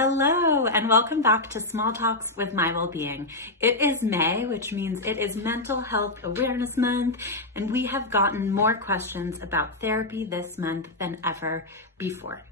Hello, and welcome back to Small Talks with MyWellbeing. It is May, which means it is Mental Health Awareness Month, and we have gotten more questions about therapy this month than ever before.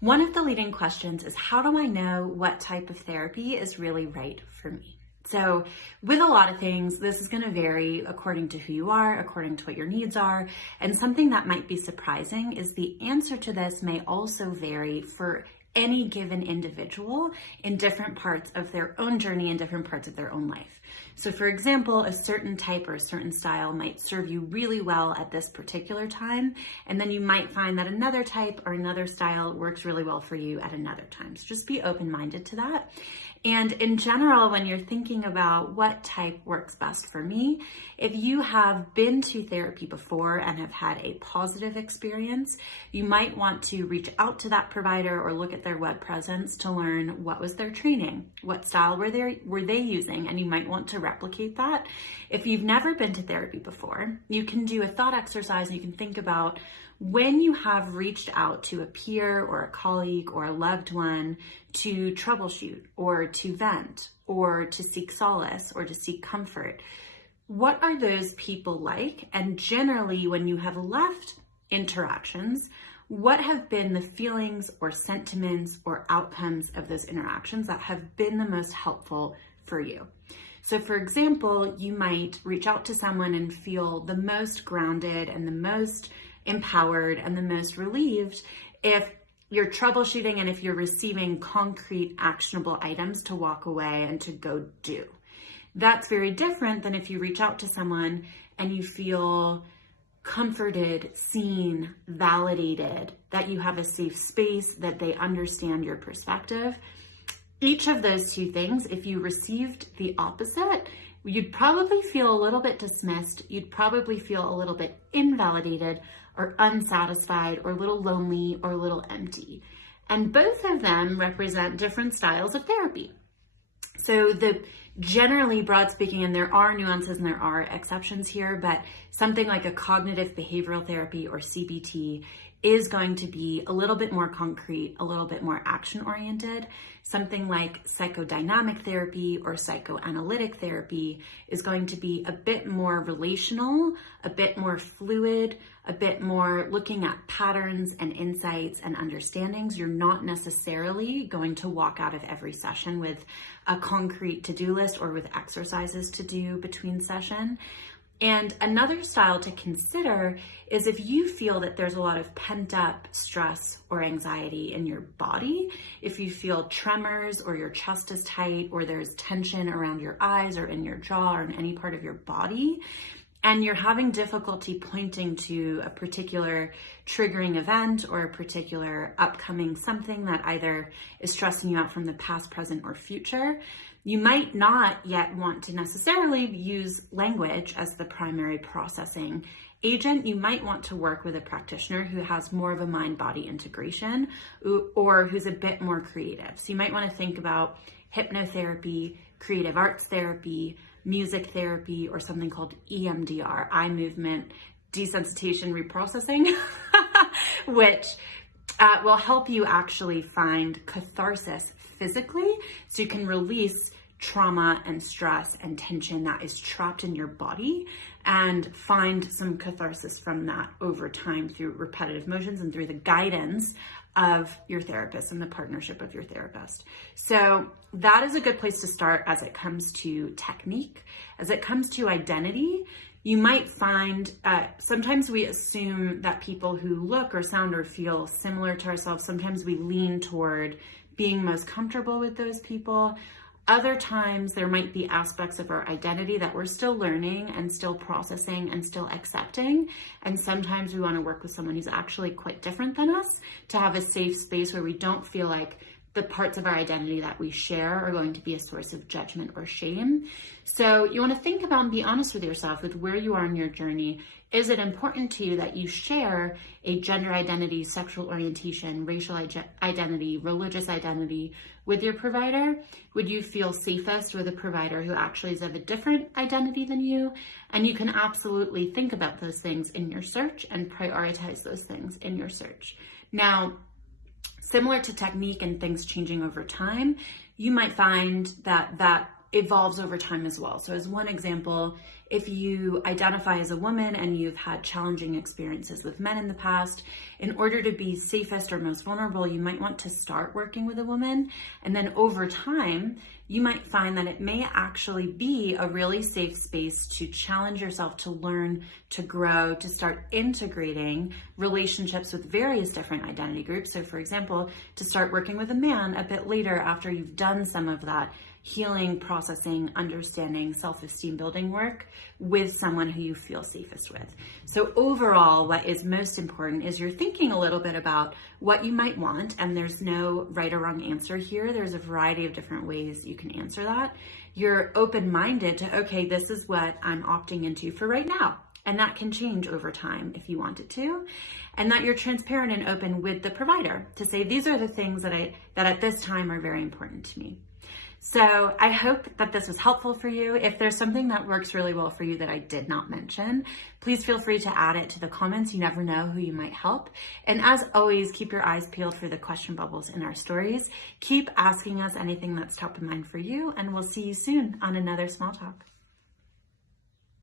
One of the leading questions is, how do I know what type of therapy is really right for me? So with a lot of things, this is going to vary according to who you are, according to what your needs are. And something that might be surprising is the answer to this may also vary for any given individual in different parts of their own journey and different parts of their own life. So for example, a certain type or a certain style might serve you really well at this particular time, and then you might find that another type or another style works really well for you at another time. So just be open-minded to that. And in general, when you're thinking about what type works best for me, if you have been to therapy before and have had a positive experience, you might want to reach out to that provider or look at their web presence to learn what was their training, what style were they using, and you might want to replicate that. If you've never been to therapy before, you can do a thought exercise and you can think about when you have reached out to a peer or a colleague or a loved one to troubleshoot or to vent or to seek solace or to seek comfort, what are those people like? And generally, when you have left interactions, what have been the feelings or sentiments or outcomes of those interactions that have been the most helpful for you? So for example, you might reach out to someone and feel the most grounded and the most empowered and the most relieved if you're troubleshooting and if you're receiving concrete actionable items to walk away and to go do. That's very different than if you reach out to someone and you feel comforted, seen, validated, that you have a safe space, that they understand your perspective. Each of those two things, if you received the opposite, you'd probably feel a little bit dismissed, you'd probably feel a little bit invalidated or unsatisfied or a little lonely or a little empty. And both of them represent different styles of therapy. So generally, broad speaking, and there are nuances and there are exceptions here, but something like a cognitive behavioral therapy or CBT is going to be a little bit more concrete, a little bit more action-oriented. Something like psychodynamic therapy or psychoanalytic therapy is going to be a bit more relational, a bit more fluid, a bit more looking at patterns and insights and understandings. You're not necessarily going to walk out of every session with a concrete to-do list or with exercises to do between session. And another style to consider is if you feel that there's a lot of pent-up stress or anxiety in your body, if you feel tremors or your chest is tight or there's tension around your eyes or in your jaw or in any part of your body, and you're having difficulty pointing to a particular triggering event or a particular upcoming something that either is stressing you out from the past, present, or future, you might not yet want to necessarily use language as the primary processing agent. You might want to work with a practitioner who has more of a mind-body integration or who's a bit more creative. So you might want to think about hypnotherapy, creative arts therapy, music therapy, or something called EMDR, eye movement desensitization reprocessing, which will help you actually find catharsis physically so you can release trauma and stress and tension that is trapped in your body and find some catharsis from that over time through repetitive motions and through the guidance of your therapist and the partnership of your therapist. So that is a good place to start as it comes to technique. As it comes to identity, you might find sometimes we assume that people who look or sound or feel similar to ourselves, sometimes we lean toward being most comfortable with those people. Other times there might be aspects of our identity that we're still learning and still processing and still accepting. And sometimes we want to work with someone who's actually quite different than us to have a safe space where we don't feel like the parts of our identity that we share are going to be a source of judgment or shame. So you want to think about and be honest with yourself with where you are in your journey. Is it important to you that you share a gender identity, sexual orientation, racial identity, religious identity with your provider? Would you feel safest with a provider who actually is of a different identity than you? And you can absolutely think about those things in your search and prioritize those things in your search. Now, Similar to technique and things changing over time, you might find that that evolves over time as well. So as one example, if you identify as a woman and you've had challenging experiences with men in the past, in order to be safest or most vulnerable, you might want to start working with a woman. And then over time, you might find that it may actually be a really safe space to challenge yourself, to learn, to grow, to start integrating relationships with various different identity groups. So for example, to start working with a man a bit later after you've done some of that healing, processing, understanding, self-esteem building work with someone who you feel safest with. So overall, what is most important is you're thinking a little bit about what you might want, and there's no right or wrong answer here. There's a variety of different ways you can answer that. You're open-minded to, okay, this is what I'm opting into for right now. And that can change over time if you want it to. And that you're transparent and open with the provider to say, these are the things that at this time are very important to me. So I hope that this was helpful for you. If there's something that works really well for you that I did not mention, please feel free to add it to the comments. You never know who you might help. And as always, keep your eyes peeled for the question bubbles in our stories. Keep asking us anything that's top of mind for you, and we'll see you soon on another Small Talk.